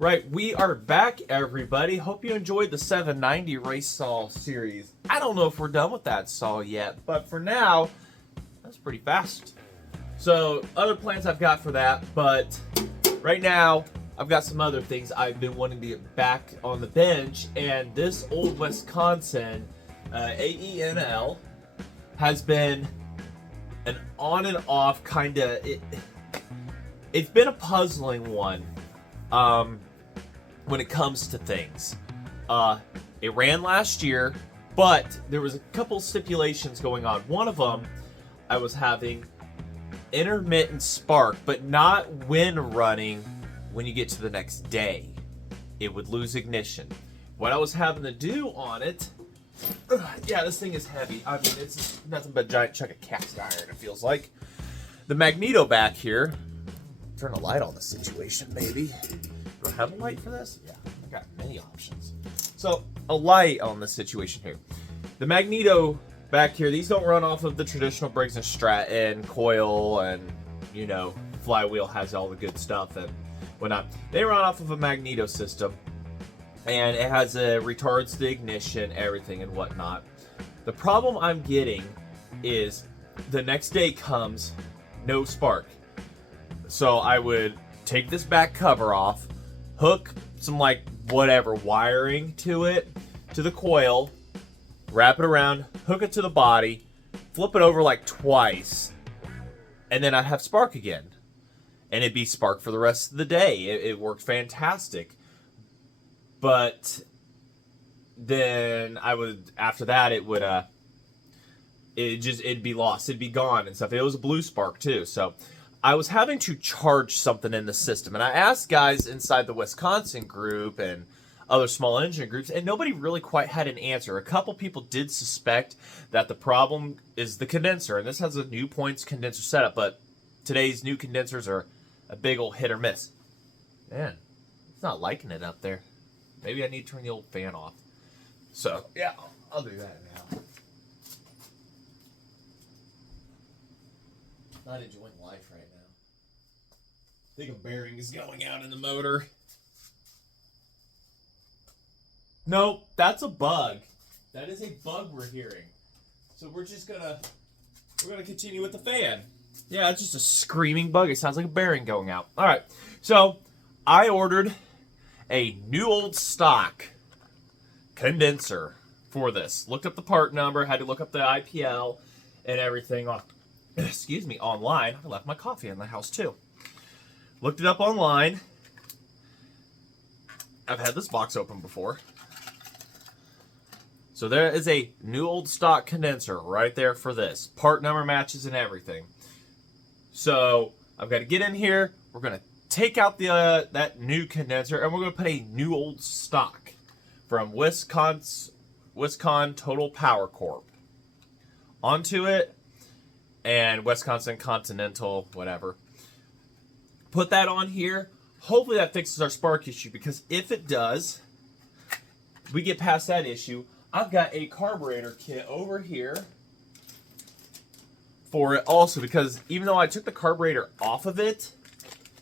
Right, we are back, everybody. Hope you enjoyed the 790 race saw series. I don't know if we're done with that saw yet, but for now, that's pretty fast. So, other plans I've got for that, but right now, I've got some other things I've been wanting to get back on the bench, and this old Wisconsin AENL has been an on and off kind of, it's been a puzzling one. When it comes to things. It ran last year, but there was a couple stipulations going on. One of them, I was having intermittent spark, but not when running when you get to the next day. It would lose ignition. What I was having to do on it, yeah, this thing is heavy. I mean, it's nothing but a giant chunk of cast iron, it feels like. The magneto back here, turn a light on the situation, maybe. Do I have a light for this? Yeah, I've got many options. So, a light on the situation here. The magneto back here, these don't run off of the traditional Briggs & Stratton coil and, you know, flywheel has all the good stuff and whatnot. They run off of a magneto system, and it has a retards the ignition, everything and whatnot. The problem I'm getting is the next day comes, no spark. So I would take this back cover off, hook some like whatever wiring to it, to the coil, wrap it around, hook it to the body, flip it over like twice, and then I'd have spark again. And it'd be spark for the rest of the day. It worked fantastic. But then I would, after that, it would, it'd be lost. It'd be gone and stuff. It was a blue spark too, so I was having to charge something in the system, and I asked guys inside the Wisconsin group and other small engine groups, and nobody really quite had an answer. A couple people did suspect that the problem is the condenser, and this has a new points condenser setup, but today's new condensers are a big old hit or miss. Man, it's not liking it up there. Maybe I need to turn the old fan off. So, yeah, I'll do that now. Not enjoying life right now. I think a bearing is going out in the motor. Nope, that's a bug. That is a bug we're hearing. So we're gonna continue with the fan. Yeah, it's just a screaming bug. It sounds like a bearing going out. All right, so I ordered a new old stock condenser for this. Looked up the part number, had to look up the IPL and everything on, excuse me, online. I left my coffee in the house too. Looked it up online. I've had this box open before. So there is a new old stock condenser right there for this. Part number matches and everything. So I've got to get in here. We're going to take out the that new condenser, and we're going to put a new old stock from Wisconsin Total Power Corp onto it, and Wisconsin Continental, whatever. Put that on here. Hopefully that fixes our spark issue, because if it does, we get past that issue. I've got a carburetor kit over here for it also, because even though I took the carburetor off of it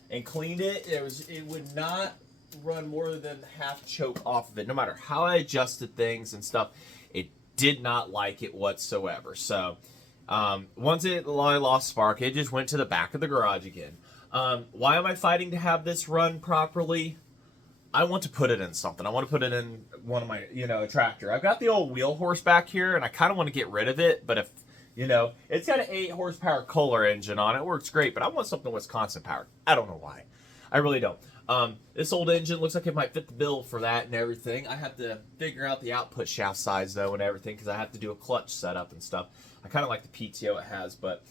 and cleaned it, it would not run more than half choke off of it. No matter how I adjusted things and stuff, it did not like it whatsoever. So once I lost spark, it just went to the back of the garage again. Why am I fighting to have this run properly? I want to put it in something. I want to put it in one of my, a tractor. I've got the old wheel horse back here, and I kind of want to get rid of it, but if, it's got an 8 horsepower Kohler engine on it. It works great, but I want something Wisconsin powered. I don't know why. I really don't. This old engine looks like it might fit the bill for that and everything. I have to figure out the output shaft size, though, and everything, because I have to do a clutch setup and stuff. I kind of like the PTO it has, but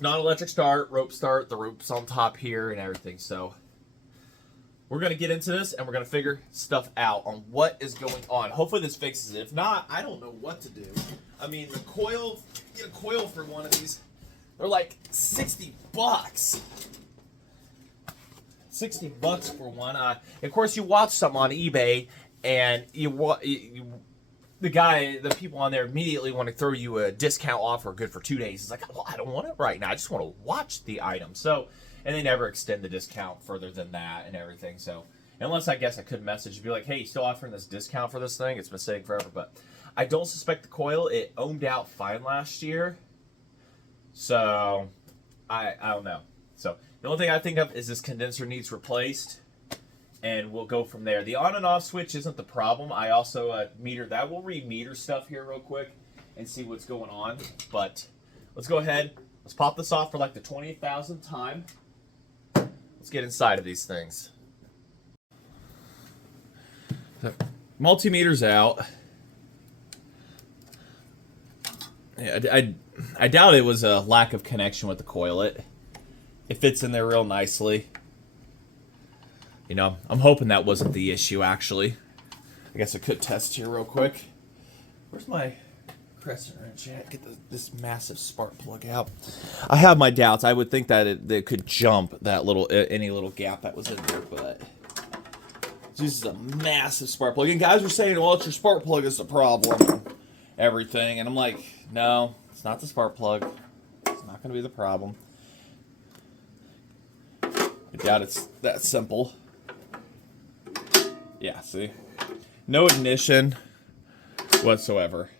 non-electric start, rope start, the rope's on top here and everything, so we're going to get into this, and we're going to figure stuff out on what is going on. Hopefully this fixes it. If not, I don't know what to do. I mean, the coil, get a coil for one of these, they're like 60 bucks. 60 bucks for one. Of course, you watch something on eBay, and the people on there immediately want to throw you a discount offer good for 2 days. It's like, well, I don't want it right now. I just want to watch the item. So, and they never extend the discount further than that and everything. So Unless I guess I could message and be like, hey, still offering this discount for this thing? It's been sitting forever. But I don't suspect the coil. It ohmed out fine last year. So I don't know. So the only thing I think of is this condenser needs replaced. And we'll go from there. The on and off switch isn't the problem. I also meter that. We'll re-meter stuff here real quick and see what's going on. But let's go ahead. Let's pop this off for like the 20,000th time. Let's get inside of these things. So, multimeter's out. Yeah, I doubt it was a lack of connection with the coilet. It fits in there real nicely. You know, I'm hoping that wasn't the issue, actually. I guess I could test here real quick. Where's my crescent wrench at? Get this massive spark plug out. I have my doubts. I would think that it could jump that any little gap that was in there, but this is a massive spark plug. And guys were saying, well, it's your spark plug is the problem and everything. And I'm like, no, it's not the spark plug. It's not going to be the problem. I doubt it's that simple. Yeah, see? No ignition whatsoever.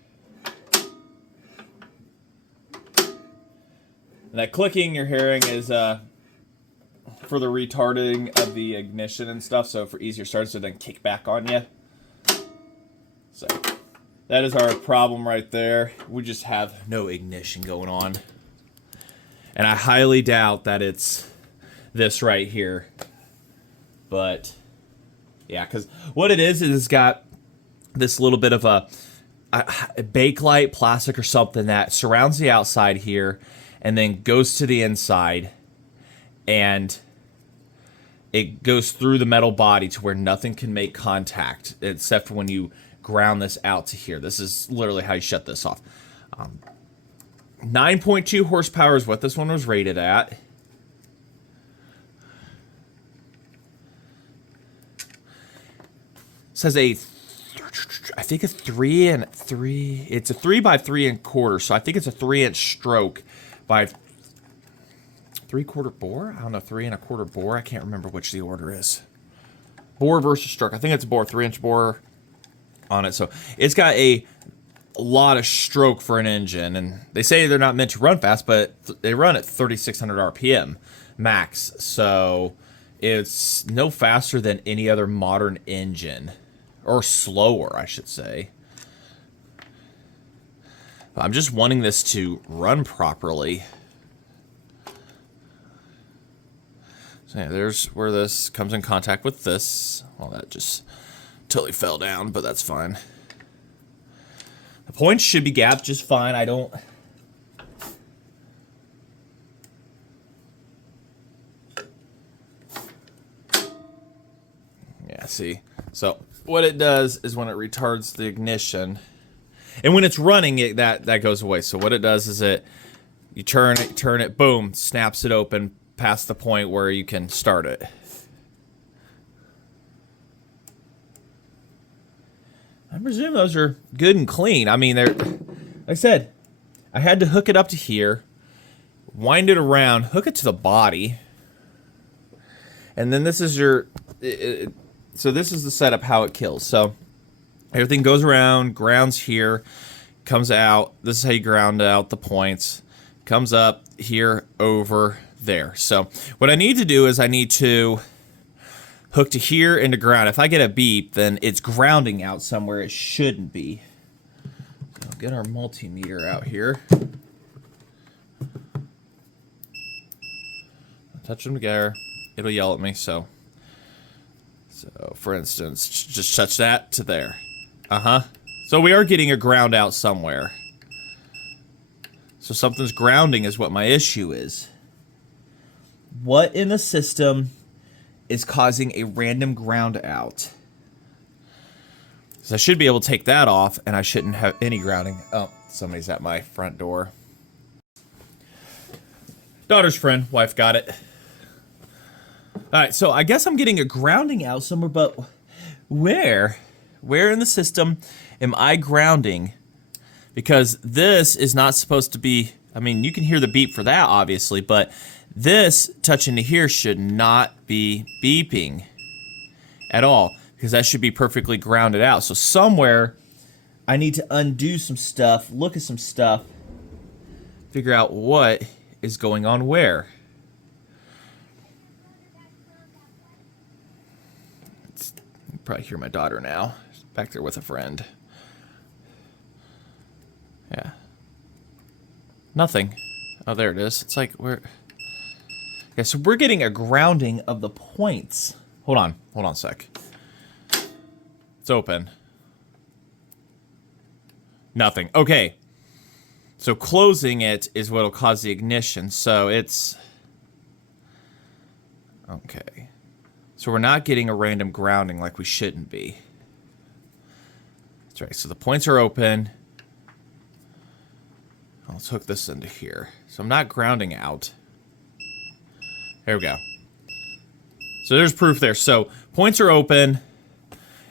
And that clicking you're hearing is for the retarding of the ignition and stuff, so for easier starts so it doesn't kick back on you. So that is our problem right there. We just have no ignition going on. And I highly doubt that it's this right here. But yeah, because what it is it's got this little bit of a bakelite plastic or something that surrounds the outside here and then goes to the inside, and it goes through the metal body to where nothing can make contact except for when you ground this out to here. This is literally how you shut this off. 9.2 horsepower is what this one was rated at. Says I think a 3 and 3. It's a 3 by 3¼ so I think it's a 3-inch stroke by 3/4 bore. I don't know, 3¼ bore. I can't remember which the order is. Bore versus stroke. I think it's bore, 3-inch bore on it. So it's got a lot of stroke for an engine, and they say they're not meant to run fast, but they run at 3,600 RPM max. So it's no faster than any other modern engine. Or slower, I should say. I'm just wanting this to run properly. So yeah, there's where this comes in contact with this. Well, that just totally fell down, but that's fine. The points should be gapped just fine. I don't... Yeah, see? So what it does is when it retards the ignition, and when it's running, that goes away. So what it does is you turn it, boom, snaps it open past the point where you can start it. I presume those are good and clean. I mean, they're, like I said, I had to hook it up to here, wind it around, hook it to the body, and then this is your... So this is the setup, how it kills. So everything goes around, grounds here, comes out. This is how you ground out the points. Comes up here, over there. So what I need to do is I need to hook to here and to ground. If I get a beep, then it's grounding out somewhere it shouldn't be. So I'll get our multimeter out here. Touch them together. It'll yell at me, so for instance, just touch that to there. So we are getting a ground out somewhere. So something's grounding is what my issue is. What in the system is causing a random ground out? So I should be able to take that off, and I shouldn't have any grounding. Oh, somebody's at my front door. Daughter's friend, wife got it. Alright, so I guess I'm getting a grounding out somewhere, but where? Where in the system am I grounding? Because this is not supposed to be... I mean, you can hear the beep for that, obviously, but this touching to here should not be beeping. at all, because that should be perfectly grounded out. So somewhere I need to undo some stuff, look at some stuff, figure out what is going on where. You can probably hear my daughter now. She's back there with a friend. Yeah. Nothing. Oh, there it is. It's like we're... Yeah, so we're getting a grounding of the points. Hold on a sec. It's open. Nothing. Okay. So closing it is what'll cause the ignition. So it's... Okay. So we're not getting a random grounding like we shouldn't be. That's right. So the points are open. Let's hook this into here. So I'm not grounding out. There we go. So there's proof there. So points are open.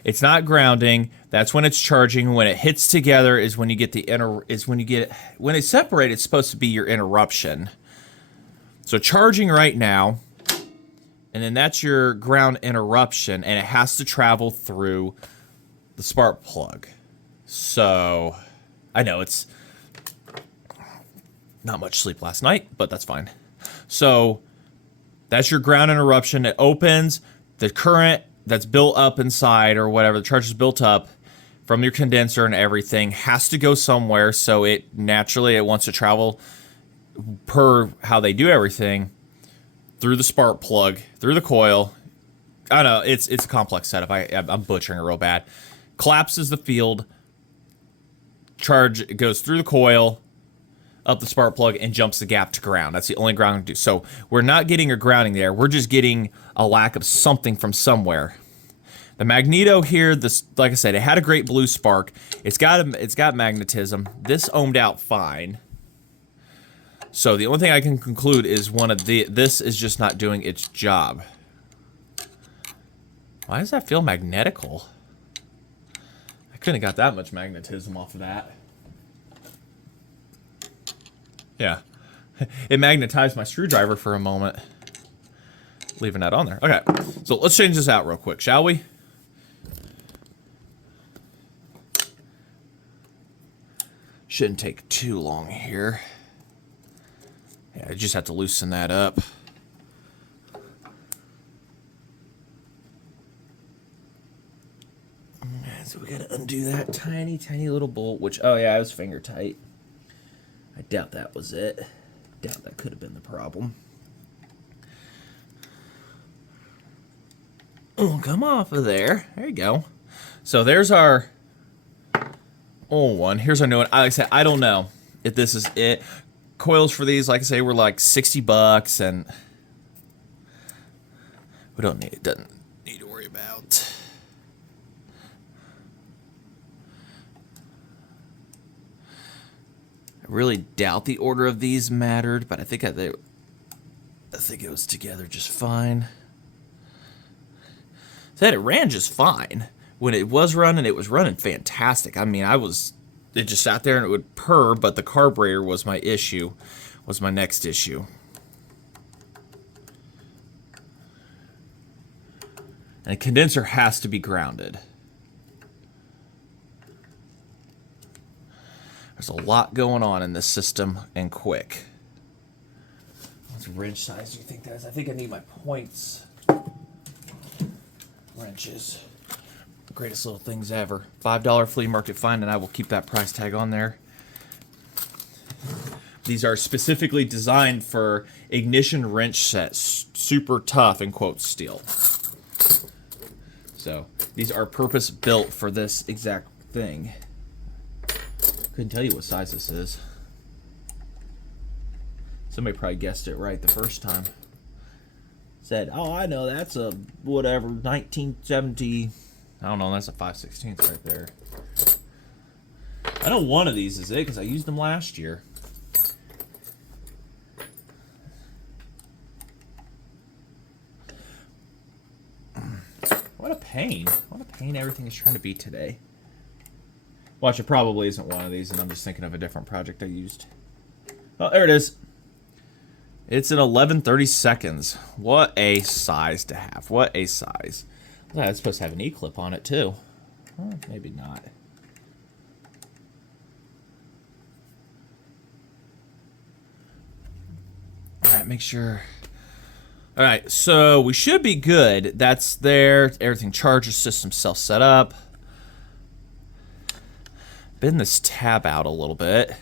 It's not grounding. That's when it's charging. When it hits together is when you get when it's separated, it's supposed to be your interruption. So charging right now, and then that's your ground interruption, and it has to travel through the spark plug. So I know it's not much sleep last night, but that's fine. So that's your ground interruption. It opens, the current that's built up inside or whatever, the charge is built up from your condenser and everything has to go somewhere. So it naturally, it wants to travel per how they do everything through the spark plug, through the coil. I don't know, it's a complex setup. I'm butchering it real bad. Collapses the field, charge goes through the coil, up the spark plug, and jumps the gap to ground. That's the only grounding to do. So we're not getting a grounding there. We're just getting a lack of something from somewhere. The magneto here, this, like I said, it had a great blue spark. It's got magnetism. This ohmed out fine. So the only thing I can conclude is this is just not doing its job. Why does that feel magnetical? I couldn't have got that much magnetism off of that. Yeah, it magnetized my screwdriver for a moment. Leaving that on there. Okay, so let's change this out real quick, shall we? Shouldn't take too long here. Yeah, I just have to loosen that up. So we gotta undo that tiny, tiny little bolt, which, oh yeah, it was finger tight. I doubt that was it. Doubt that could have been the problem. Oh, come off of there. There you go. So there's our old one. Here's our new one. Like I said, I don't know if this is it. Coils for these, like I say, were like $60, and we don't need, doesn't need to worry about. I really doubt the order of these mattered, but I think it was together just fine. Said it ran just fine. When it was running fantastic. I mean, it just sat there and it would purr, but the carburetor was my issue, was my next issue. And a condenser has to be grounded. There's a lot going on in this system, and quick. What's wrench size do you think that is? I think I need my points. Wrenches. Greatest little things ever. $5 flea market find, and I will keep that price tag on there. These are specifically designed for ignition wrench sets. Super tough, in quotes, steel. So, these are purpose built for this exact thing. Couldn't tell you what size this is. Somebody probably guessed it right the first time. Said, oh, I know, that's a whatever, 1970. I don't know, that's a 5/16 right there. I know one of these is it because I used them last year. What a pain. What a pain everything is trying to be today. Watch, it probably isn't one of these, and I'm just thinking of a different project I used. Oh, there it is. It's an 11/32. What a size to have. What a size. It's supposed to have an E-clip on it, too. Maybe not. Alright, make sure. Alright, so we should be good. That's there. Everything charges, system self set up. Bend this tab out a little bit.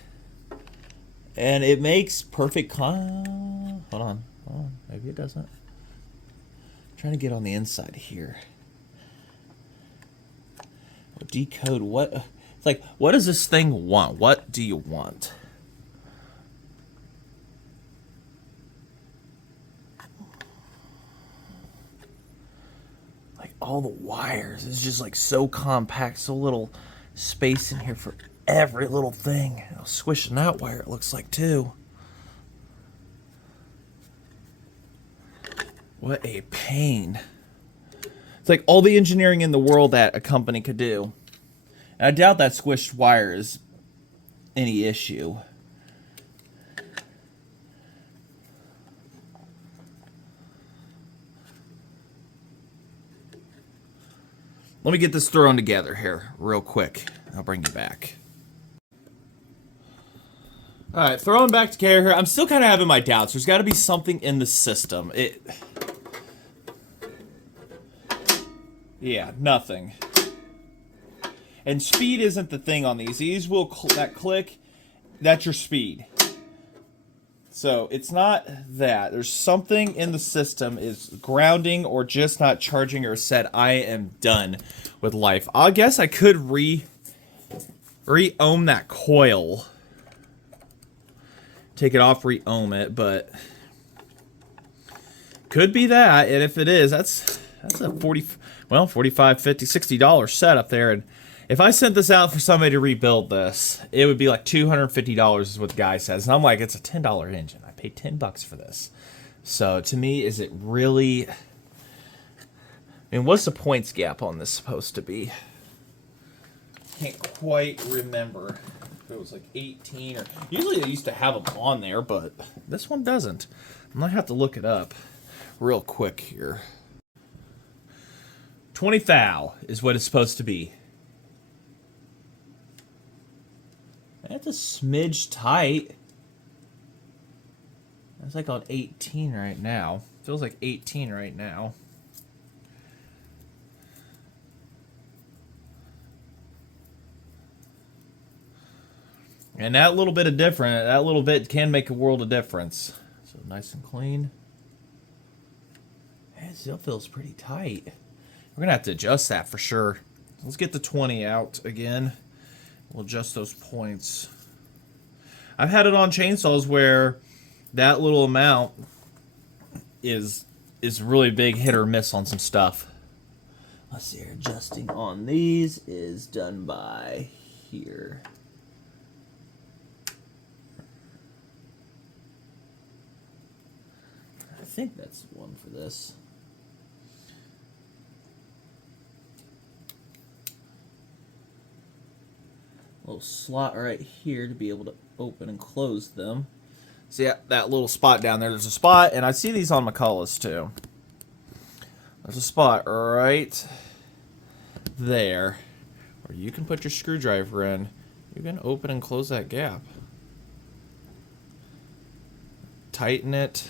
And it makes perfect hold on. Maybe it doesn't. I'm trying to get on the inside here. Decode what? It's like, what does this thing want? What do you want? Like all the wires is just like so compact, so little space in here for every little thing. I'll squish in that wire, it looks like, too. What a pain. It's like all the engineering in the world that a company could do. And I doubt that squished wire is any issue. Let me get this thrown together here real quick. I'll bring you back. Alright, throwing back together here. I'm still kind of having my doubts. There's got to be something in the system. Yeah, nothing. And speed isn't the thing on these. These will, that click, that's your speed. So it's not that. There's something in the system is grounding or just not charging or said, I am done with life. I guess I could re-ohm that coil. Take it off, re-ohm it, but could be that. And if it is, that's a 45, $50, $60 setup there. And if I sent this out for somebody to rebuild this, it would be like $250 is what the guy says. And I'm like, it's a $10 engine. I paid $10 for this. So to me, is it really... I mean, what's the points gap on this supposed to be? Can't quite remember. If it was like 18 or... Usually they used to have them on there, but this one doesn't. I might have to look it up real quick here. 20 thou is what it's supposed to be. That's a smidge tight. That's like on 18 right now. Feels like 18 right now. And that little bit of different, that little bit can make a world of difference. So nice and clean. It still feels pretty tight. We're going to have to adjust that for sure. Let's get the 20 out again. We'll adjust those points. I've had it on chainsaws where that little amount is really big hit or miss on some stuff. Let's see here. Adjusting on these is done by here. I think that's the one for this. Little slot right here to be able to open and close them. See that little spot down there? There's a spot, and I see these on McCullough's too. There's a spot right there where you can put your screwdriver in. You can open and close that gap. Tighten it.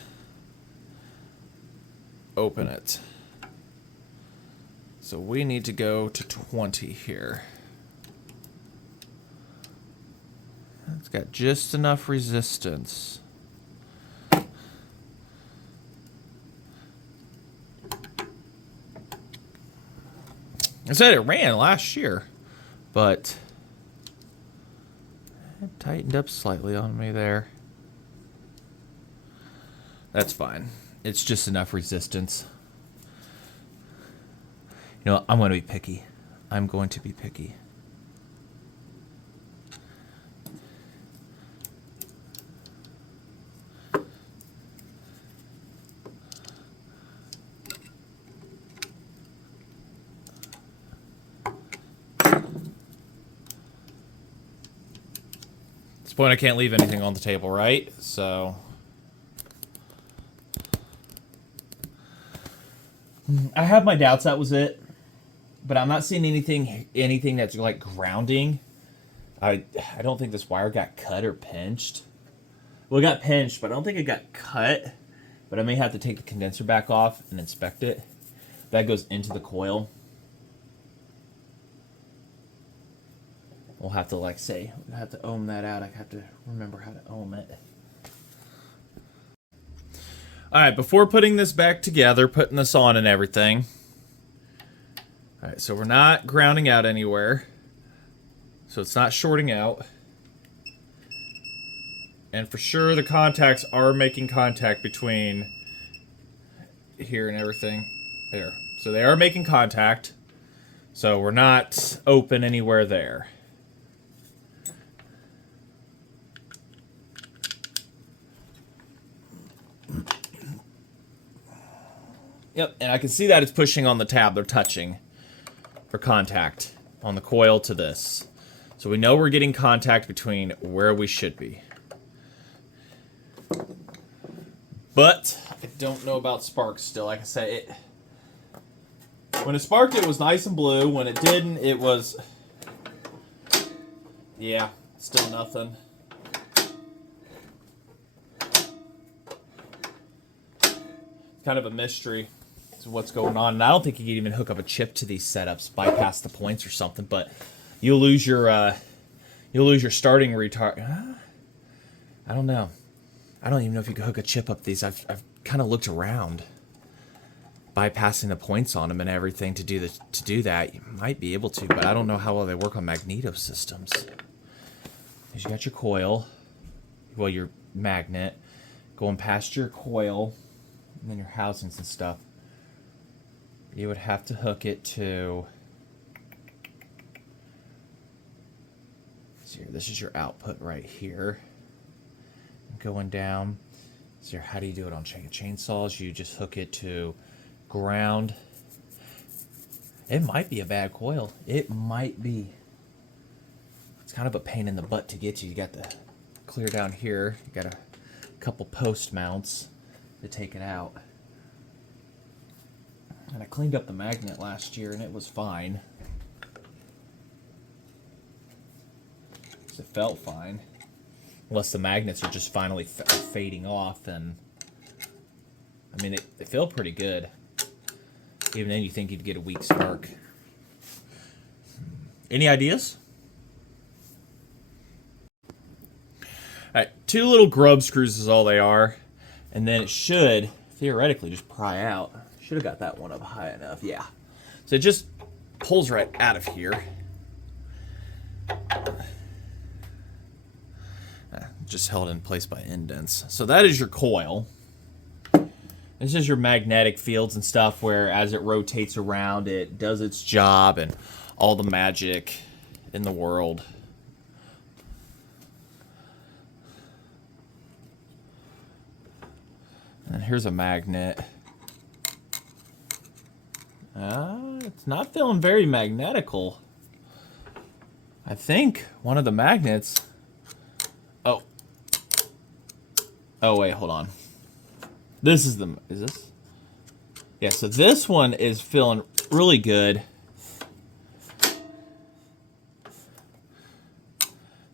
Open it. So we need to go to 20 here. It's got just enough resistance. I said it ran last year, but it tightened up slightly on me there. That's fine. It's just enough resistance. You know, I'm going to be picky. I'm going to be picky. At this point, I can't leave anything on the table, right? So I have my doubts that was it. but I'm not seeing anything that's like grounding. I don't think this wire got cut or pinched. Well, it got pinched, but I don't think it got cut. But I may have to take the condenser back off and inspect it. That goes into the coil. We'll have to, like, say, we'll have to ohm that out. I have to remember how to ohm it. All right, before putting this back together, putting this on and everything. All right, so we're not grounding out anywhere. So it's not shorting out. And for sure, the contacts are making contact between here and everything. There. So they are making contact. So we're not open anywhere there. Yep, and I can see that it's pushing on the tab. They're touching for contact on the coil to this. So we know we're getting contact between where we should be. But I don't know about sparks still. Like I said, when it sparked, it was nice and blue. When it didn't, it was, yeah, still nothing. It's kind of a mystery as to what's going on. And I don't think you can even hook up a chip to these setups, bypass the points or something. But you'll lose your starting retard. I don't know. I don't even know if you can hook a chip up these. I've kind of looked around, bypassing the points on them and everything to do that. You might be able to, but I don't know how well they work on magneto systems. You got your coil, well, your magnet going past your coil, and then your housings and stuff. You would have to hook it to. So this is your output right here. Going down. So how do you do it on chainsaws? You just hook it to ground. It might be a bad coil. It might be. It's kind of a pain in the butt to get to. You got the clear down here. You got a couple post mounts to take it out. And I cleaned up the magnet last year and it was fine. It felt fine. Unless the magnets are just finally fading off, and I mean, they feel pretty good. Even then, you think you'd get a weak spark. Any ideas? All right, 2 little grub screws is all they are, and then it should theoretically just pry out. Should have got that one up high enough, yeah. So it just pulls right out of here. Just held in place by indents. So that is your coil. This is your magnetic fields and stuff where as it rotates around, it does its job and all the magic in the world. And here's a magnet. It's not feeling very magnetical. I think one of the magnets... Oh, wait, hold on. This is the... Is this? Yeah, so this one is feeling really good.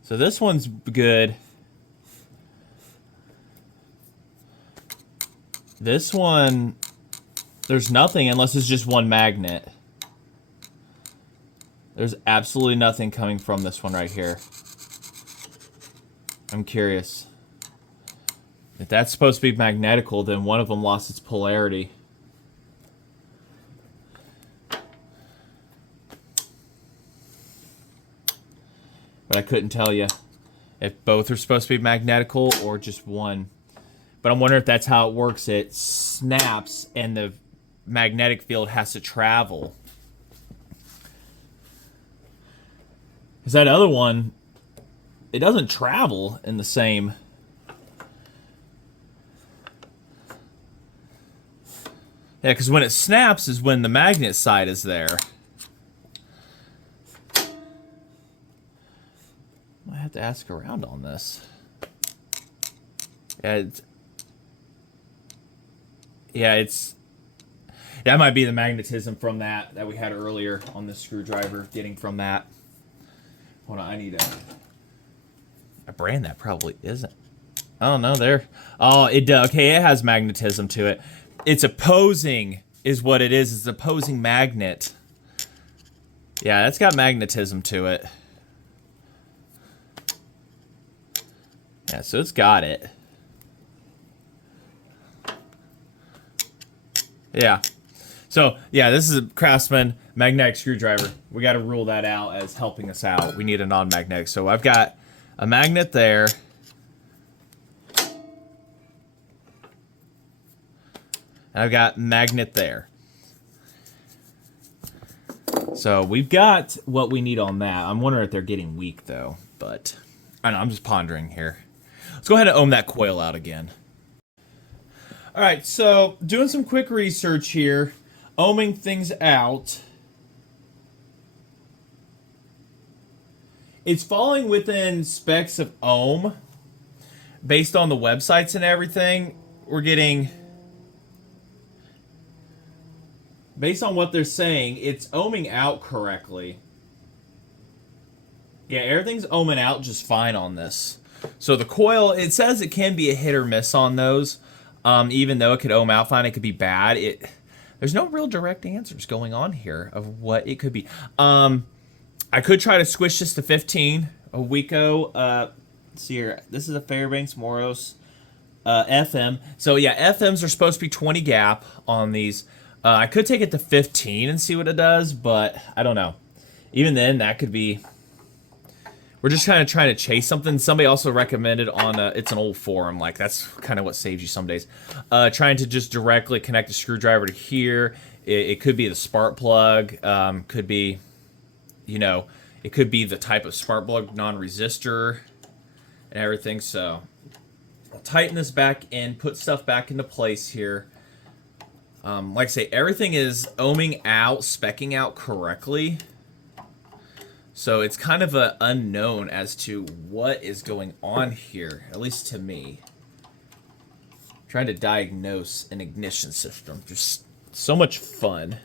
So this one's good. This one, there's nothing unless it's just one magnet. There's absolutely nothing coming from this one right here. I'm curious. If that's supposed to be magnetical, then one of them lost its polarity. But I couldn't tell you if both are supposed to be magnetical or just one. But I'm wondering if that's how it works. It snaps and the magnetic field has to travel. Because that other one, it doesn't travel in the same... Yeah, because when it snaps is when the magnet side is there. I have to ask around on this. Yeah, That might be the magnetism from that we had earlier on this screwdriver, getting from that. Hold on, I need a brand that probably isn't. Oh, no, there. Oh, it does. Okay, it has magnetism to it. It's opposing is what it is. It's an opposing magnet. Yeah, it's got magnetism to it. Yeah, so it's got it. Yeah. So, yeah, this is a Craftsman magnetic screwdriver. We got to rule that out as helping us out. We need a non-magnetic. So I've got a magnet there. And I've got magnet there. So we've got what we need on that. I'm wondering if they're getting weak, though. But I don't know, I'm just pondering here. Let's go ahead and ohm that coil out again. All right, so doing some quick research here. Ohming things out. It's falling within specs of ohm. Based on the websites and everything, we're getting... Based on what they're saying, it's ohming out correctly. Yeah, everything's ohming out just fine on this. So the coil, it says it can be a hit or miss on those. Even though it could ohm out fine, it could be bad. There's no real direct answers going on here of what it could be. I could try to squish this to 15. A Weco, let's see here. This is a Fairbanks Moros FM. So yeah, FMs are supposed to be 20 gap on these. I could take it to 15 and see what it does, but I don't know. Even then, that could be... We're just kind of trying to chase something. Somebody also recommended on it's an old forum, like that's kind of what saves you some days. Trying to just directly connect a screwdriver to here. It could be the spark plug. Could be, you know, it could be the type of spark plug non-resistor and everything. So I'll tighten this back in, put stuff back into place here. Like I say, everything is ohming out, speccing out correctly. So it's kind of an unknown as to what is going on here, at least to me. Trying to diagnose an ignition system. Just so much fun.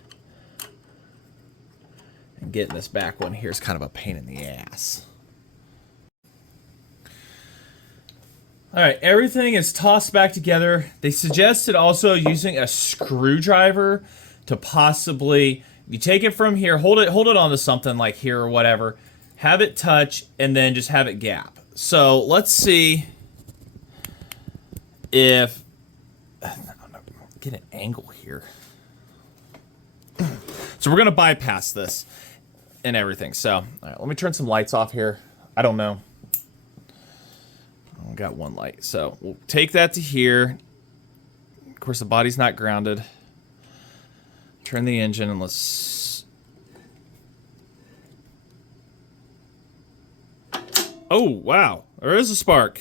And getting this back one here is kind of a pain in the ass. Alright, everything is tossed back together. They suggested also using a screwdriver to possibly... You take it from here, hold it onto something like here or whatever, have it touch, and then just have it gap. So let's see if... Get an angle here. So we're going to bypass this and everything. So, all right, let me turn some lights off here. I don't know. I got one light. So we'll take that to here. Of course, the body's not grounded. Turn the engine and let's... Oh, wow. There is a spark.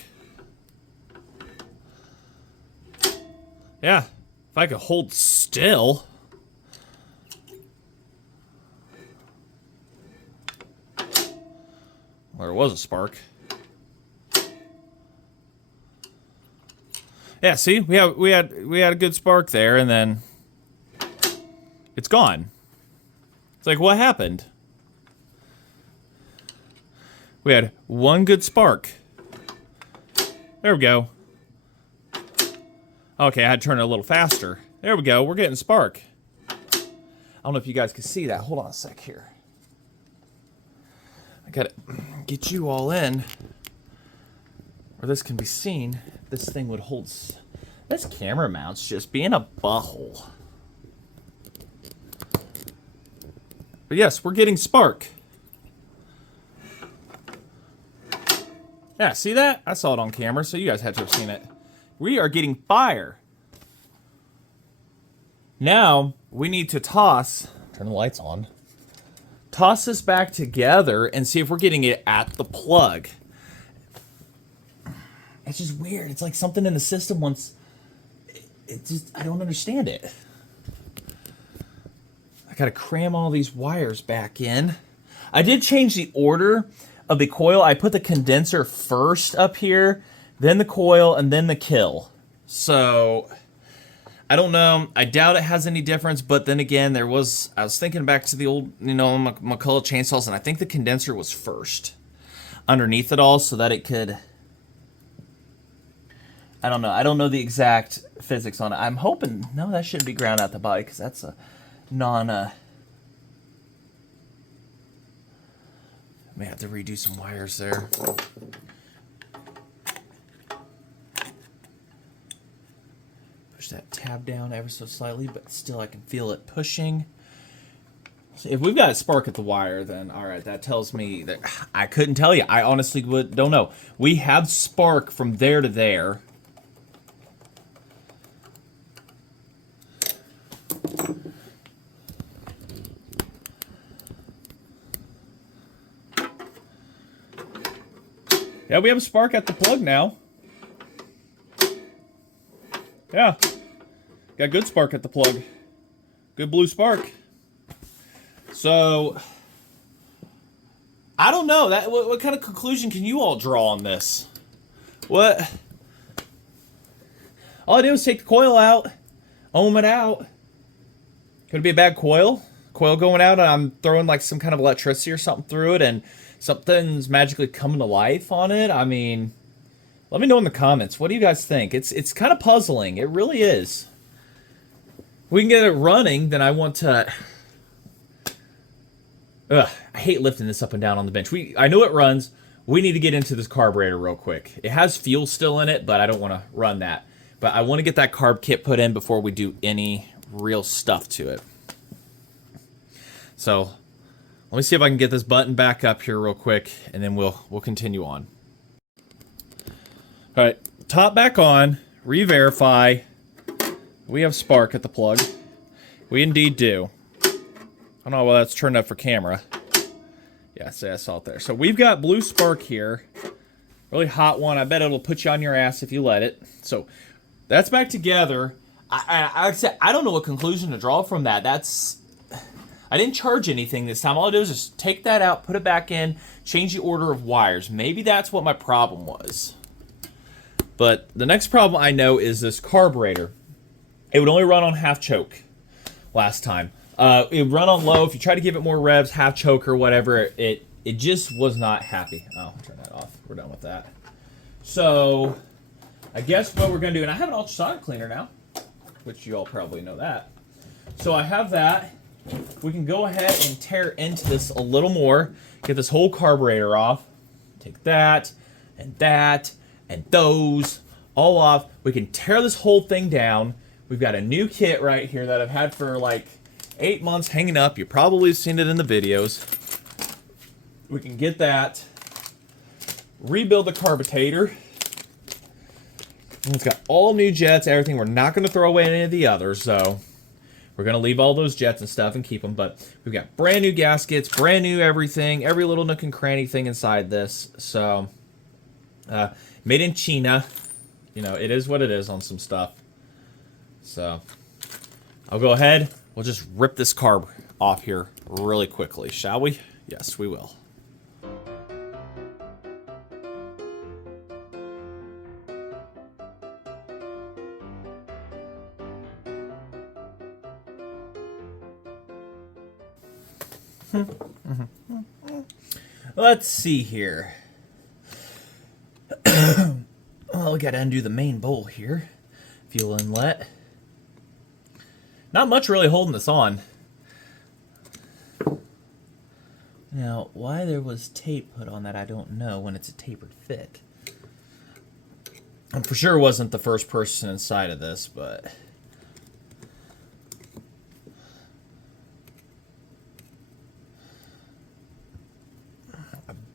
Yeah. If I could hold still... Well, there was a spark. Yeah, see? We had a good spark there, and then... It's gone. It's like, what happened? We had one good spark. There we go. Okay, I had to turn it a little faster. There we go, we're getting spark. I don't know if you guys can see that. Hold on a sec here. I gotta get you all in where this can be seen. This thing would hold... This camera mount's just being a butthole. But yes, we're getting spark. Yeah, see that? I saw it on camera, so you guys had to have seen it. We are getting fire. Now, we need to toss... Turn the lights on. Toss this back together and see if we're getting it at the plug. It's just weird. It's like something in the system wants... It just... I don't understand it. I gotta cram all these wires back in. I did change the order of the coil. I put the condenser first up here, then the coil, and then the kill. So I don't know. I doubt it has any difference, but then again, I was thinking back to the old, McCullough chainsaws, and I think the condenser was first underneath it all so that it could, I don't know. I don't know the exact physics on it. I'm hoping, no, that shouldn't be ground out the body because that's a may have to redo some wires there. Push that tab down ever so slightly, but still I can feel it pushing. So if we've got a spark at the wire, then all right, that tells me that I couldn't tell you. I honestly don't know. We have spark from there to there. Yeah, we have a spark at the plug now. Yeah. Got good spark at the plug. Good blue spark. So, I don't know. What kind of conclusion can you all draw on this? What? All I did was take the coil out, ohm it out. Could it be a bad coil? Coil going out and I'm throwing like some kind of electricity or something through it and something's magically coming to life on it? I mean, let me know in the comments. What do you guys think? It's kind of puzzling. It really is. If we can get it running, then I want to... I hate lifting this up and down on the bench. I know it runs. We need to get into this carburetor real quick. It has fuel still in it, but I don't want to run that. But I want to get that carb kit put in before we do any real stuff to it. So let me see if I can get this button back up here real quick, and then we'll continue on. All right, top back on, re-verify. We have spark at the plug. We indeed do. I don't know why that's turned up for camera. Yeah, see, I saw it there. So we've got blue spark here. Really hot one. I bet it'll put you on your ass if you let it. So that's back together. I don't know what conclusion to draw from that. I didn't charge anything this time. All I do is just take that out, put it back in, change the order of wires. Maybe that's what my problem was. But the next problem I know is this carburetor. It would only run on half choke last time. It would run on low. If you try to give it more revs, half choke or whatever, it just was not happy. Oh, turn that off. We're done with that. So I guess what we're going to do, and I have an ultrasonic cleaner now, which you all probably know that. So I have that. We can go ahead and tear into this a little more, get this whole carburetor off. Take that and those all off. We can tear this whole thing down. We've got a new kit right here that I've had for like 8 months hanging up. You probably have seen it in the videos. We can get that, rebuild the carburator. It's got all new jets, everything. We're not going to throw away any of the others, so we're going to leave all those jets and stuff and keep them. But we've got brand new gaskets, brand new everything, every little nook and cranny thing inside this. So, made in China. You know, it is what it is on some stuff. So, I'll go ahead. We'll just rip this carb off here really quickly, shall we? Yes, we will. Let's see here. Well, we gotta undo the main bowl here. Fuel inlet. Not much really holding this on. Now, why there was tape put on that, I don't know when it's a tapered fit. I for sure wasn't the first person inside of this, but...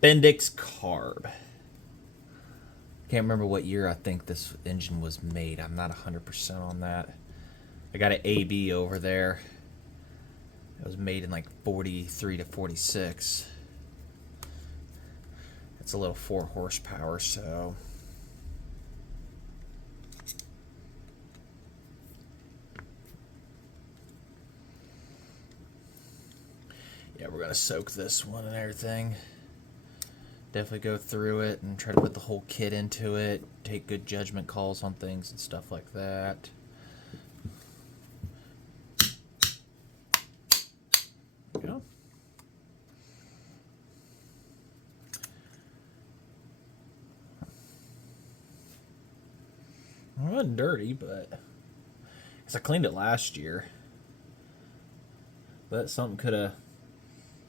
Bendix carb. Can't remember what year I think this engine was made. I'm not 100% on that. I got an AB over there. It was made in like 43 to 46. It's a little 4 horsepower, so... Yeah, we're gonna soak this one and everything. Definitely go through it and try to put the whole kit into it. Take good judgment calls on things and stuff like that. Nothing dirty, but because I cleaned it last year. But something could have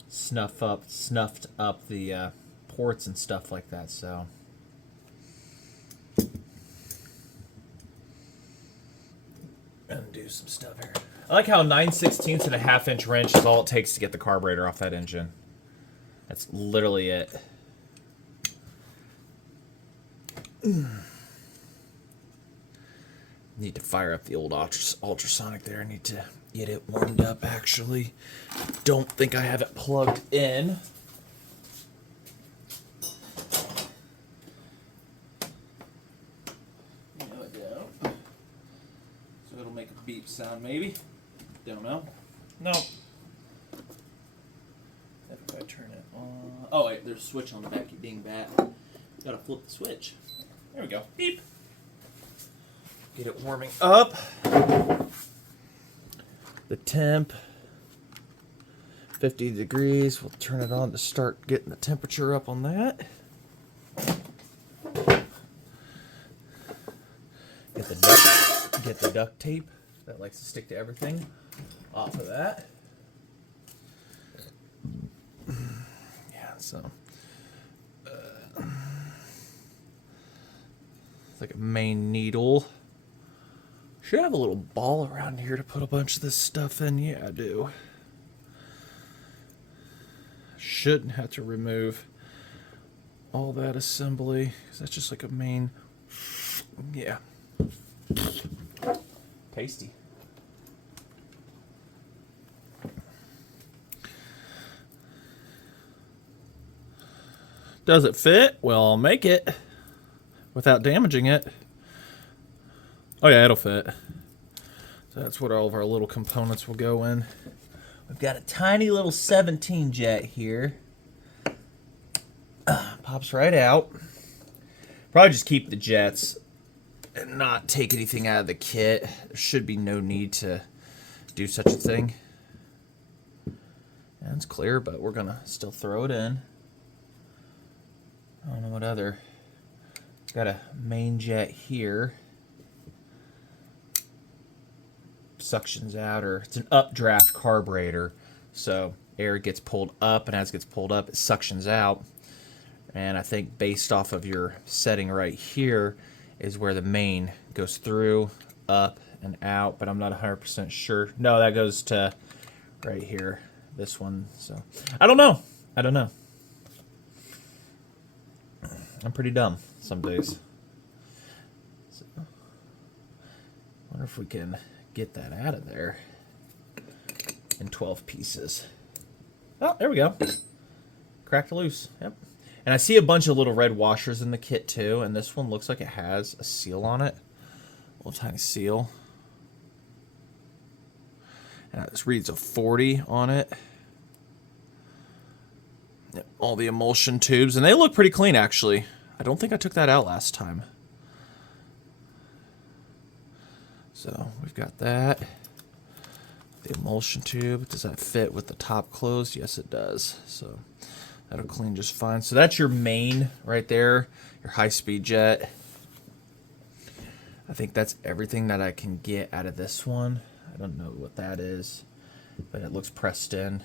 snuffed up the ports and stuff like that. So undo some stuff here. I like how 9/16 and a ½ inch wrench is all it takes to get the carburetor off that engine. That's literally it. Need to fire up the old ultrasonic there. I need to get it warmed up, actually. Don't think I have it plugged in. No, I don't. So it'll make a beep sound, maybe. Don't know. No. If I turn it on. Oh, wait, there's a switch on the back, you ding bat. Gotta flip the switch. There we go. Beep. Get it warming up. The temp, 50 degrees. We'll turn it on to start getting the temperature up on that. Get the duct tape that likes to stick to everything off of that. Yeah, so it's like a main needle. Should have a little ball around here to put a bunch of this stuff in. Yeah, I do. Shouldn't have to remove all that assembly because that's just like a main. Yeah. Tasty. Does it fit? Well, I'll make it without damaging it. Oh yeah, it'll fit. So that's what all of our little components will go in. We've got a tiny little 17 jet here. Pops right out. Probably just keep the jets and not take anything out of the kit. There should be no need to do such a thing. And it's clear, but we're gonna still throw it in. I don't know what other. Got a main jet here. Suctions out, or it's an updraft carburetor, so air gets pulled up, and as it gets pulled up, it suctions out. And I think based off of your setting right here is where the main goes through, up, and out, but I'm not 100% sure. No, that goes to right here, this one. So I don't know. I'm pretty dumb some days. So, wonder if we can get that out of there in 12 pieces. Oh, there we go. Cracked loose. Yep. And I see a bunch of little red washers in the kit too, and this one looks like it has a seal on it. A little tiny seal. And this reads a 40 on it. Yep, all the emulsion tubes, and they look pretty clean actually. I don't think I took that out last time. So we've got that. The emulsion tube, does that fit with the top closed? Yes, it does. So that'll clean just fine. So that's your main right there, your high-speed jet. I think that's everything that I can get out of this one. I don't know what that is, but it looks pressed in.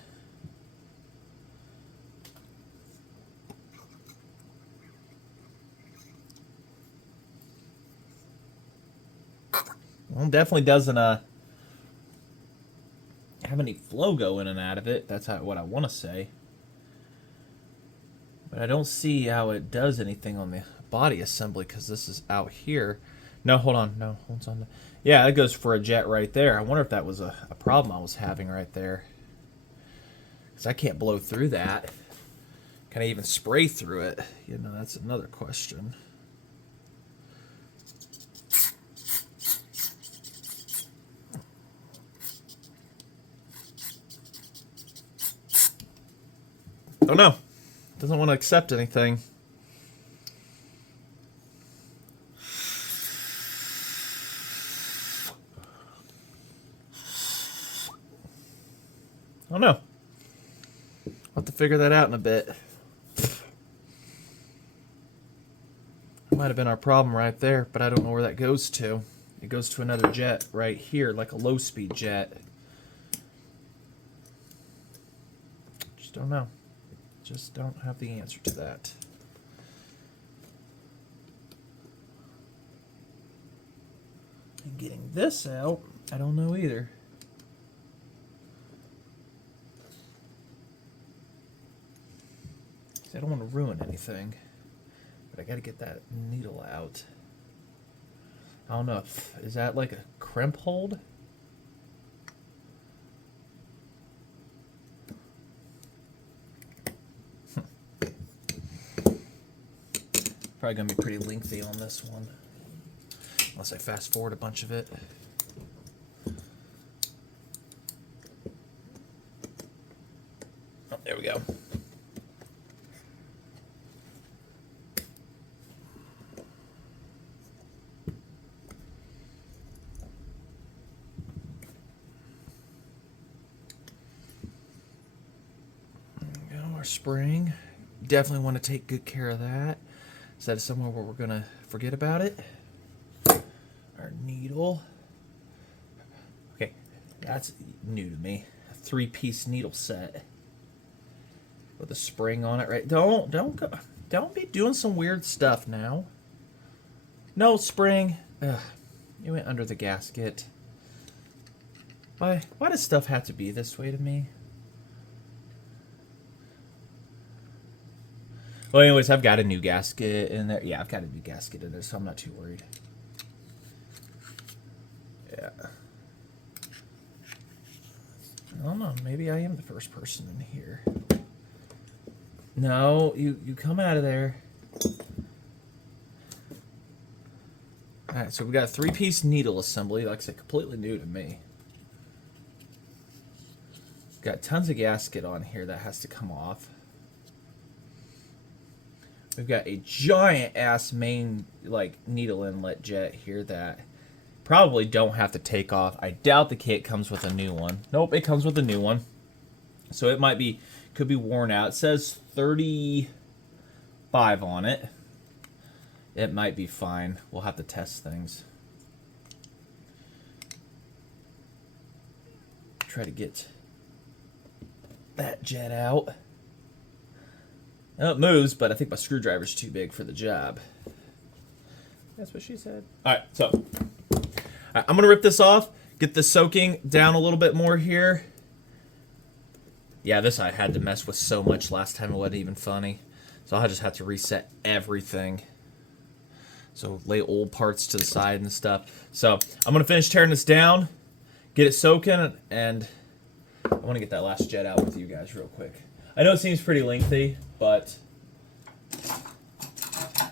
Well, definitely doesn't have any flow go in and out of it. That's what I want to say. But I don't see how it does anything on the body assembly because this is out here. No, hold on. No, hold on. Yeah, that goes for a jet right there. I wonder if that was a problem I was having right there. Because I can't blow through that. Can I even spray through it? You know, that's another question. Oh no, doesn't want to accept anything. Oh no, I'll have to figure that out in a bit. Might have been our problem right there, but I don't know where that goes to. it goes to another jet right here, like a low-speed jet. Just don't know. Just don't have the answer to that. And getting this out, I don't know either. I don't want to ruin anything, but I got to get that needle out. I don't know. Is that like a crimp hold? Probably going to be pretty lengthy on this one, unless I fast forward a bunch of it. Oh, there we go. Spring. Definitely want to take good care of that. Is that somewhere where we're going to forget about it? Our needle. Okay, that's new to me. A 3-piece needle set with a spring on it, right? Don't be doing some weird stuff now. No spring. Ugh, it went under the gasket. Why does stuff have to be this way to me? Well, anyways, I've got a new gasket in there. Yeah, I've got a new gasket in there, so I'm not too worried. Yeah. I don't know. Maybe I am the first person in here. No, you come out of there. All right, so we got a 3-piece needle assembly. Like I said, completely new to me. Got tons of gasket on here that has to come off. We've got a giant ass main needle inlet jet here that probably don't have to take off. I doubt the kit comes with a new one. Nope, it comes with a new one. So it could be worn out. It says 35 on it. It might be fine. We'll have to test things. Try to get that jet out. Well, it moves, but I think my screwdriver's too big for the job. That's what she said. All right, so I'm going to rip this off, get this soaking down a little bit more here. Yeah, this I had to mess with so much last time it wasn't even funny. So I'll just have to reset everything. So lay old parts to the side and stuff. So I'm going to finish tearing this down, get it soaking, and I want to get that last jet out with you guys real quick. I know it seems pretty lengthy, but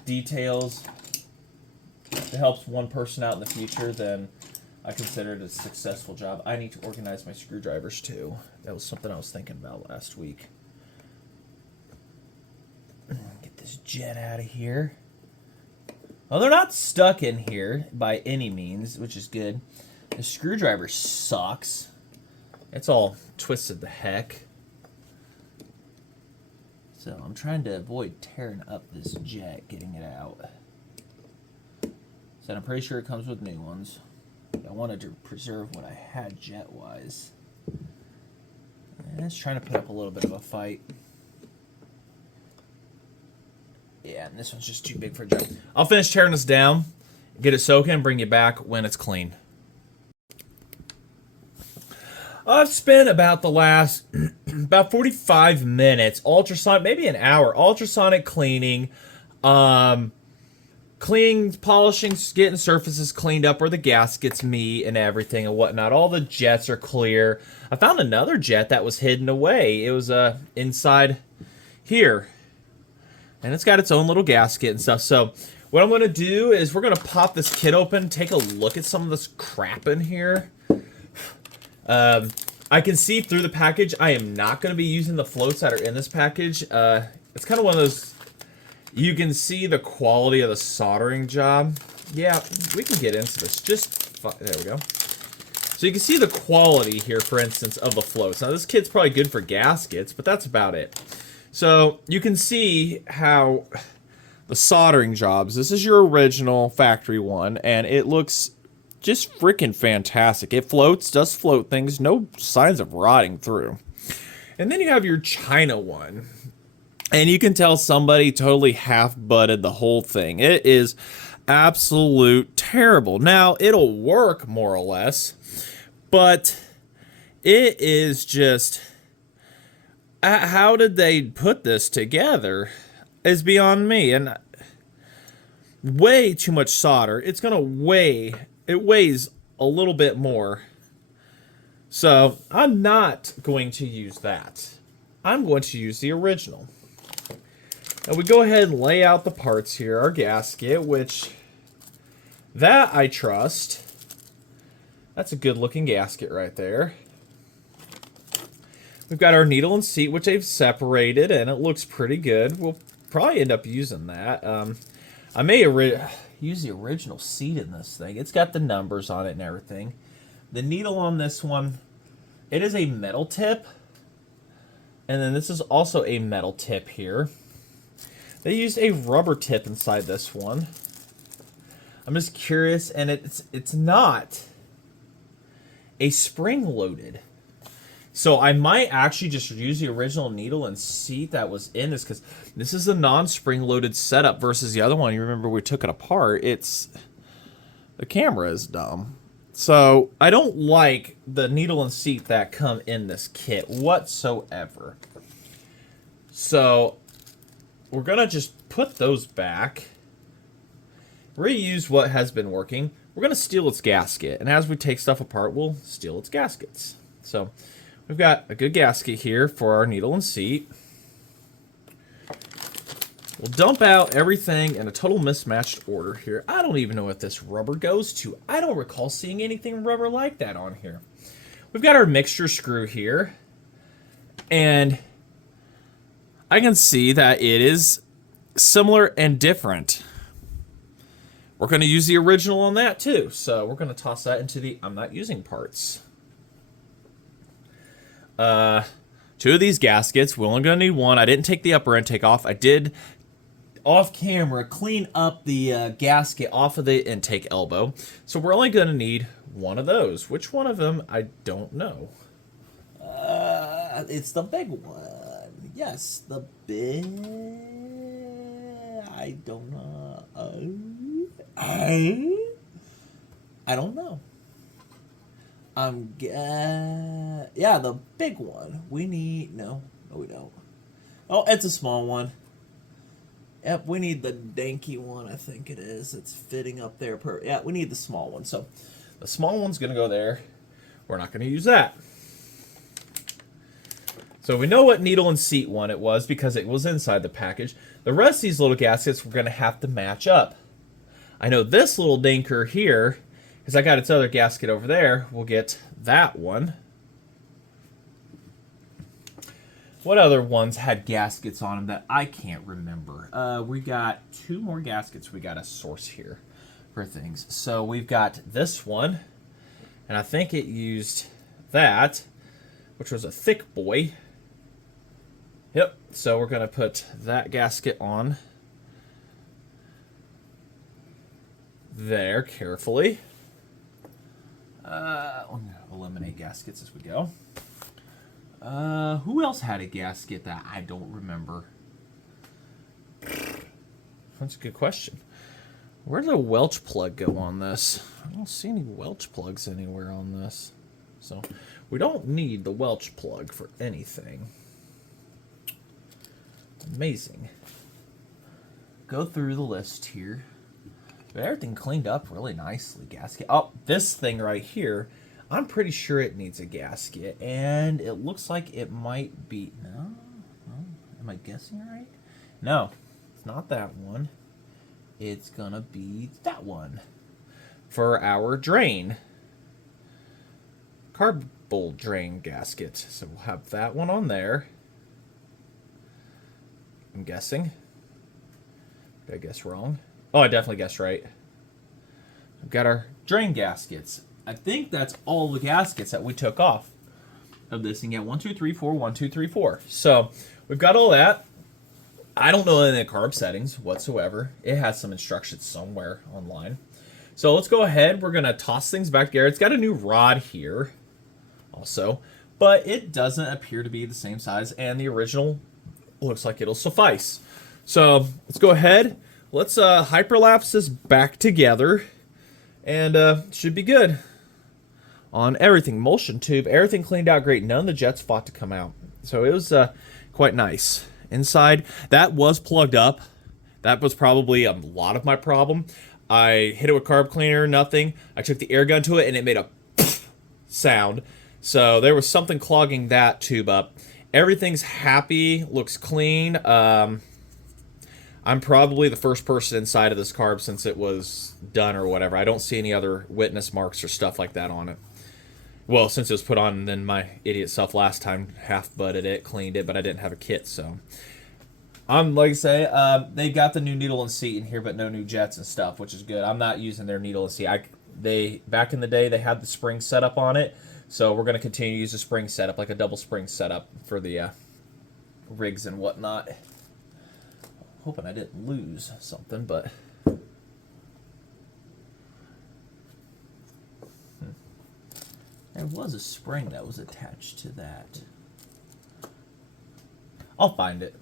details, if it helps one person out in the future, then I consider it a successful job. I need to organize my screwdrivers too. That was something I was thinking about last week. Get this jet out of here. Well, they're not stuck in here by any means, which is good. The screwdriver sucks. It's all twisted the heck. So I'm trying to avoid tearing up this jet, getting it out. So I'm pretty sure it comes with new ones. I wanted to preserve what I had jet-wise. And it's trying to put up a little bit of a fight. Yeah, and this one's just too big for a jet. I'll finish tearing this down, get it soaking, and bring you back when it's clean. I've spent about the last about 45 minutes ultrasonic, maybe an hour, ultrasonic cleaning, cleaning, polishing, getting surfaces cleaned up where the gaskets meet and everything and whatnot. All the jets are clear. I found another jet that was hidden away. It was inside here, and it's got its own little gasket and stuff. So what I'm going to do is we're going to pop this kit open, take a look at some of this crap in here. I can see through the package. I am not going to be using the floats that are in this package. It's kind of one of those, you can see the quality of the soldering job. Yeah, we can get into this. There we go. So you can see the quality here, for instance, of the floats. Now this kit's probably good for gaskets, but that's about it. So you can see how the soldering jobs, this is your original factory one, and it looks just freaking fantastic. It floats, does float things, no signs of rotting through. And then you have your China one. And you can tell somebody totally half-butted the whole thing. It is absolute terrible. Now, it'll work more or less, but it is just... how did they put this together is beyond me. And way too much solder. It's going to weigh... it weighs a little bit more. So, I'm not going to use that. I'm going to use the original. Now we go ahead and lay out the parts here. Our gasket, which that I trust. That's a good looking gasket right there. We've got our needle and seat, which they've separated, and it looks pretty good. We'll probably end up using that. I may use the original seat in this thing. It's got the numbers on it and everything. The needle on this one, it is a metal tip. And then this is also a metal tip here. They used a rubber tip inside this one. I'm just curious, and it's not a spring-loaded. So I might actually just use the original needle and seat that was in this, because this is a non-spring-loaded setup versus the other one. You remember we took it apart. The camera is dumb. So I don't like the needle and seat that come in this kit whatsoever. So we're going to just put those back. Reuse what has been working. We're going to steal its gasket. And as we take stuff apart, we'll steal its gaskets. So we've got a good gasket here for our needle and seat. We'll dump out everything in a total mismatched order here. I don't even know what this rubber goes to. I don't recall seeing anything rubber like that on here. We've got our mixture screw here. And I can see that it is similar and different. We're going to use the original on that too. So we're going to toss that into the I'm not using parts. Two of these gaskets. We're only going to need one. I didn't take the upper intake off. I did, off camera, clean up the gasket off of the intake elbow. So we're only going to need one of those. Which one of them, I don't know. It's the big one. Yes, the big... I don't know. I don't know. Yeah, the big one. We need... No, we don't. Oh, it's a small one. Yep, we need the danky one, I think it is. It's fitting up there. Yeah, we need the small one. So the small one's going to go there. We're not going to use that. So we know what needle and seat one it was because it was inside the package. The rest of these little gaskets we're going to have to match up. I know this little dinker here, because I got its other gasket over there, we'll get that one. What other ones had gaskets on them that I can't remember? We got two more gaskets we got to source here for things. So we've got this one, and I think it used that, which was a thick boy. Yep, so we're going to put that gasket on there carefully. I'm going to eliminate gaskets as we go. Who else had a gasket that I don't remember? That's a good question. Where did the Welch plug go on this? I don't see any Welch plugs anywhere on this. So we don't need the Welch plug for anything. Amazing. Go through the list here. But everything cleaned up really nicely. Gasket. Oh, this thing right here. I'm pretty sure it needs a gasket. And it looks like it might be... No? Am I guessing right? No. It's not that one. It's gonna be that one. For our drain. Carb bowl drain gasket. So we'll have that one on there. I'm guessing. Did I guess wrong? Oh, I definitely guessed right. We've got our drain gaskets. I think that's all the gaskets that we took off of this thing. Yeah, 1, 2, 3, 4, 1, 2, 3, 4. So we've got all that. I don't know any of the carb settings whatsoever. It has some instructions somewhere online. So let's go ahead. We're going to toss things back together. It's got a new rod here also, but it doesn't appear to be the same size, and the original looks like it'll suffice. So let's go ahead. Let's hyperlapse this back together, and should be good on everything. Emulsion tube, everything cleaned out great. None of the jets fought to come out. So it was quite nice. Inside, that was plugged up. That was probably a lot of my problem. I hit it with carb cleaner, nothing. I took the air gun to it, and it made a sound. So there was something clogging that tube up. Everything's happy, looks clean. I'm probably the first person inside of this carb since it was done or whatever. I don't see any other witness marks or stuff like that on it. Well, since it was put on, then my idiot self last time half-butted it, cleaned it, but I didn't have a kit, so. Like I say, they got the new needle and seat in here, but no new jets and stuff, which is good. I'm not using their needle and seat. Back in the day, they had the spring setup on it, so we're going to continue to use the spring setup, like a double spring setup for the rigs and whatnot. Hoping I didn't lose something, but there was a spring that was attached to that. I'll find it.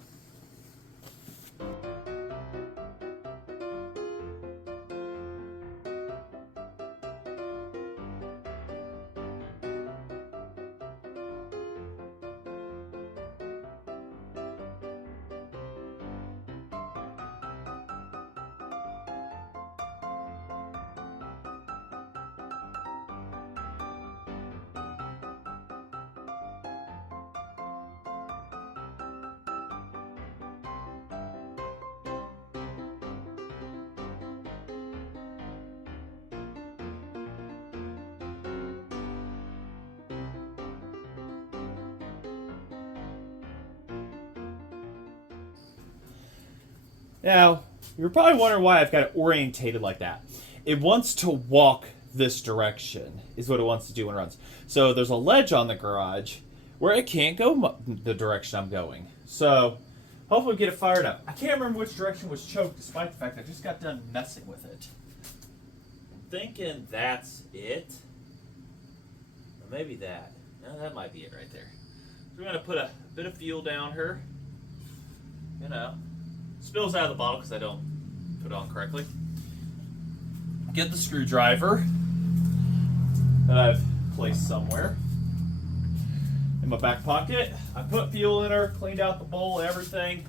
Now, you're probably wondering why I've got it orientated like that. It wants to walk this direction, is what it wants to do when it runs. So there's a ledge on the garage where it can't go the direction I'm going. So hopefully get it fired up. I can't remember which direction was choked, despite the fact I just got done messing with it. I'm thinking that's it. Or maybe that. No, that might be it right there. So we're going to put a bit of fuel down her. You know. Spills out of the bottle because I don't put it on correctly. Get the screwdriver that I've placed somewhere in my back pocket. I put fuel in her, cleaned out the bowl, everything.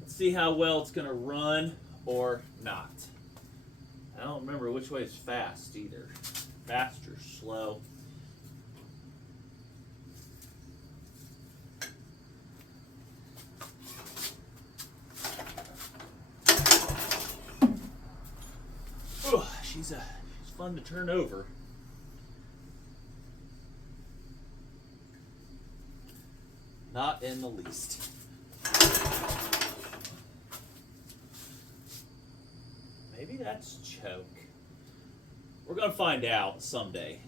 Let's see how well it's going to run or not. I don't remember which way is fast either. Fast or slow. She's fun to turn over. Not in the least. Maybe that's choke. We're gonna find out someday.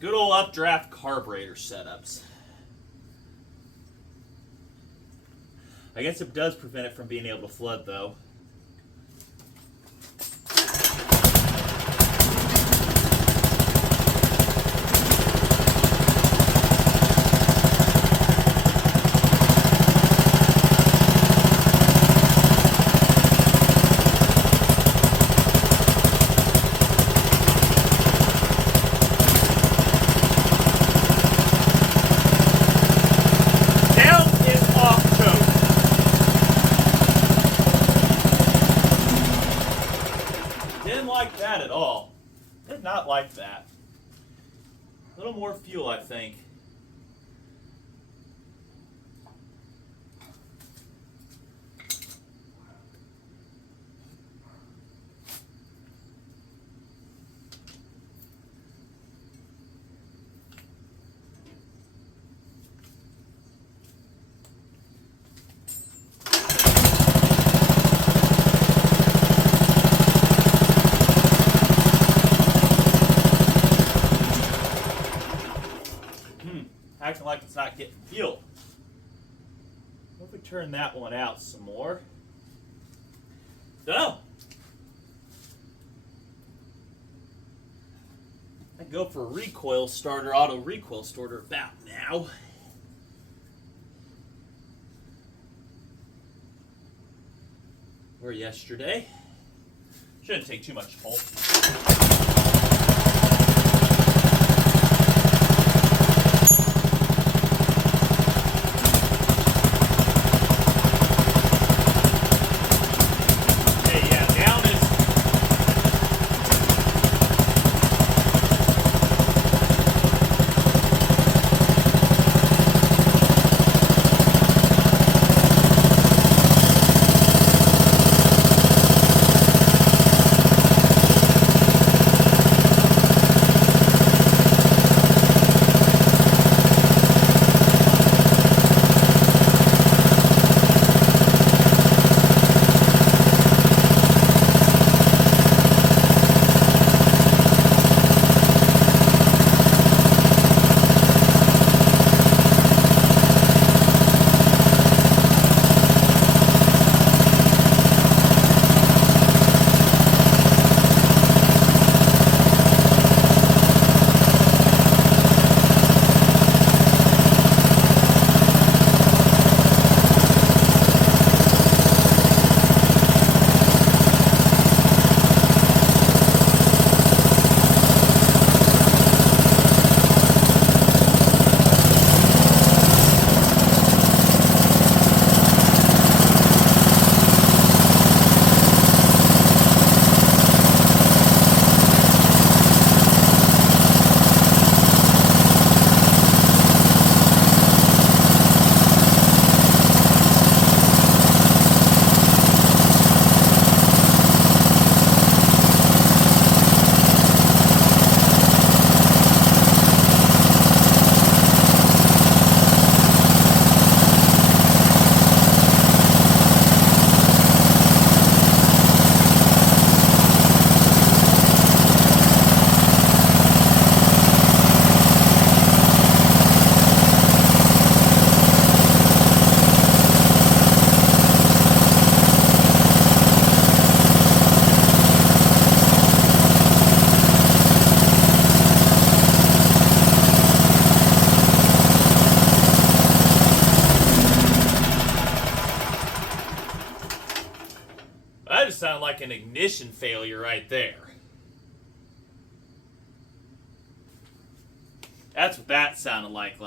Good old updraft carburetor setups. I guess it does prevent it from being able to flood, though. Not like that. A little more fuel, I think. acting like it's not getting fuel. What if we turn that one out some more? Dunno. I go for a recoil starter, auto recoil starter about now. Or yesterday. Shouldn't take too much pull. That just sounded like an ignition failure right there. That's what that sounded like.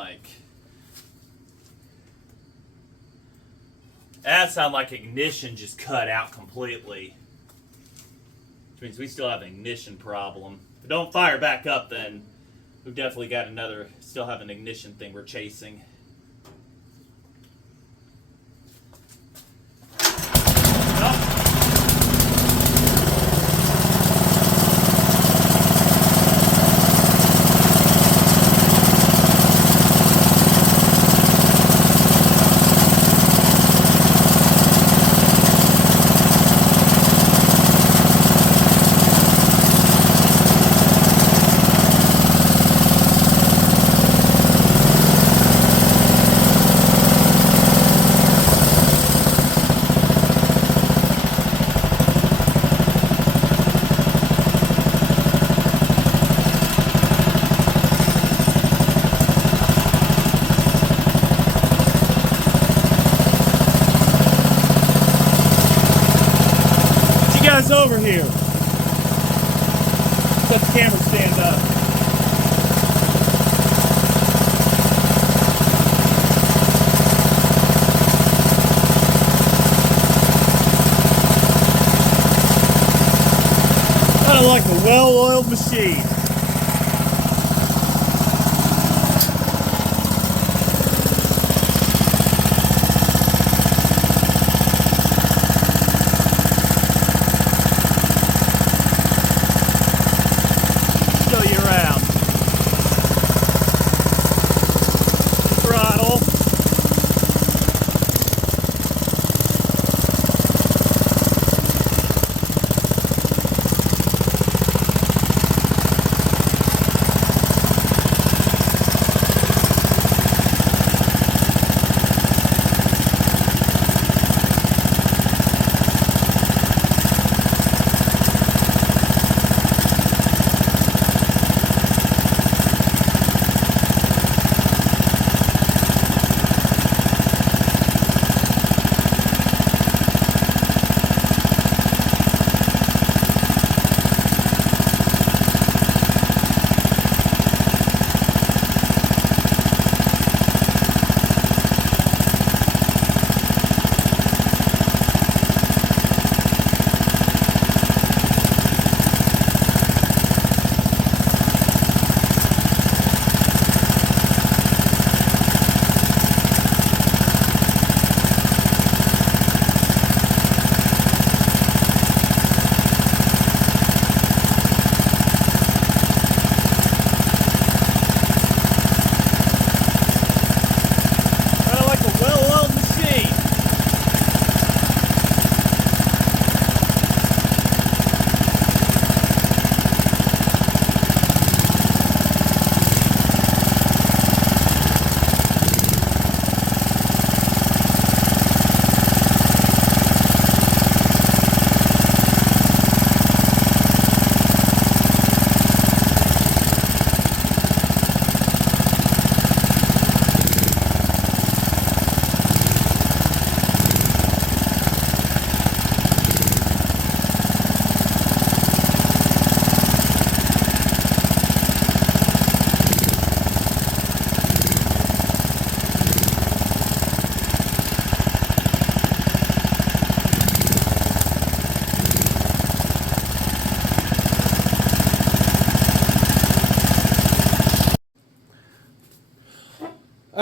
That sounded like ignition just cut out completely. Which means we still have an ignition problem. If it don't fire back up, then we've definitely got still have an ignition thing we're chasing. Over here. Let the camera stand up. Kind of like a well-oiled machine.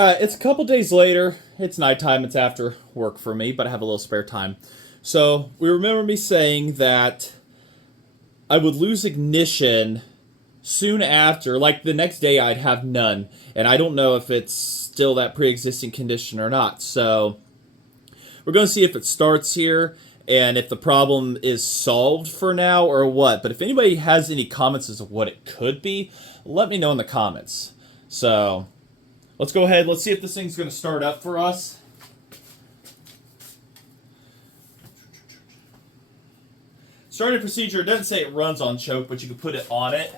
It's a couple days later. It's nighttime. It's after work for me, but I have a little spare time. So we remember me saying that I would lose ignition soon after, like the next day I'd have none. And I don't know if it's still that pre-existing condition or not. So we're going to see if it starts here and if the problem is solved for now or what. But if anybody has any comments as to what it could be, let me know in the comments. So let's go ahead. Let's see if this thing's going to start up for us. Starting procedure, it doesn't say it runs on choke, but you can put it on it.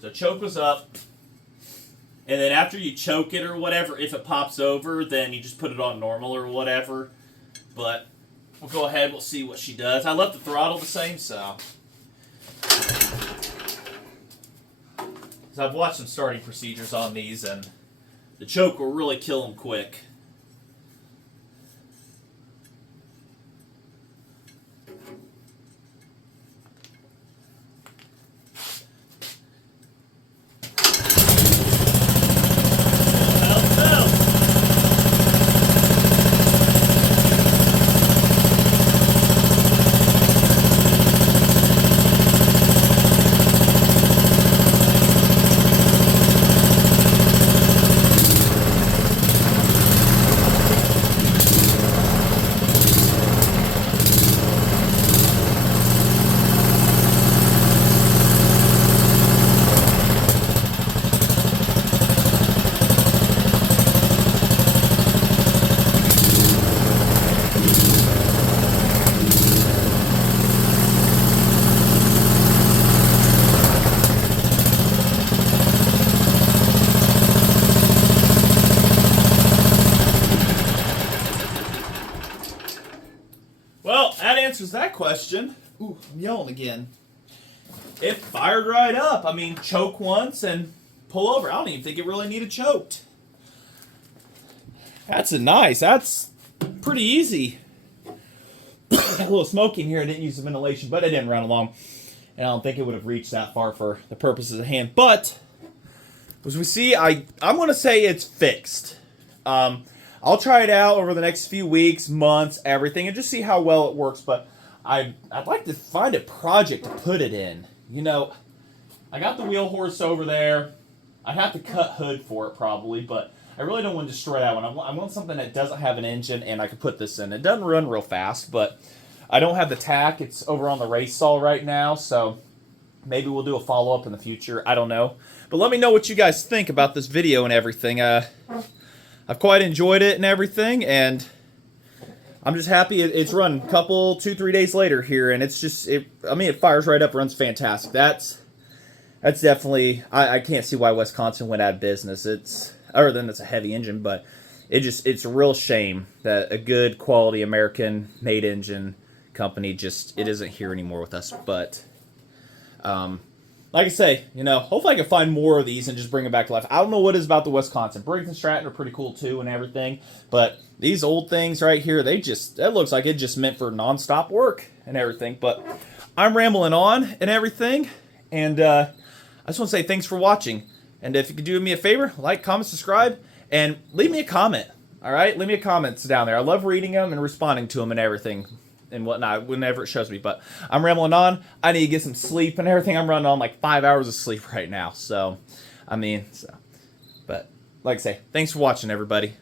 So choke was up. And then after you choke it or whatever, if it pops over, then you just put it on normal or whatever. But we'll go ahead, we'll see what she does. I left the throttle the same, so. I've watched some starting procedures on these, and the choke will really kill them quick. Well, that answers that question. Ooh, I'm yelling again. It fired right up. I mean, choke once and pull over. I don't even think it really needed choked. That's pretty easy. A little smoky in here. I didn't use the ventilation, but it didn't run along. And I don't think it would have reached that far for the purposes at hand. But, as we see, I'm going to say it's fixed. I'll try it out over the next few weeks, months, everything, and just see how well it works. But I'd like to find a project to put it in. You know, I got the wheel horse over there. I'd have to cut hood for it probably, but I really don't want to destroy that one. I want something that doesn't have an engine, and I could put this in. It doesn't run real fast, but I don't have the tack. It's over on the race saw right now, so maybe we'll do a follow-up in the future. I don't know. But let me know what you guys think about this video and everything. I've quite enjoyed it and everything, and I'm just happy it's run a couple, 2-3 days later here, and it's just, it fires right up, runs fantastic. That's definitely, I can't see why Wisconsin went out of business. Other than it's a heavy engine, but it's a real shame that a good quality American-made engine company it isn't here anymore with us, but like I say, you know, hopefully I can find more of these and just bring them back to life. I don't know what it is about the Wisconsin. Briggs and Stratton are pretty cool too and everything, but these old things right here, that looks like it just meant for nonstop work and everything. But I'm rambling on and everything, and I just want to say thanks for watching. And if you could do me a favor, like, comment, subscribe, and leave me a comment. All right, leave me a comment down there. I love reading them and responding to them and everything and whatnot whenever it shows me. But I'm rambling on. I need to get some sleep and everything. I'm running on like 5 hours of sleep right now. So, but like I say, thanks for watching, everybody.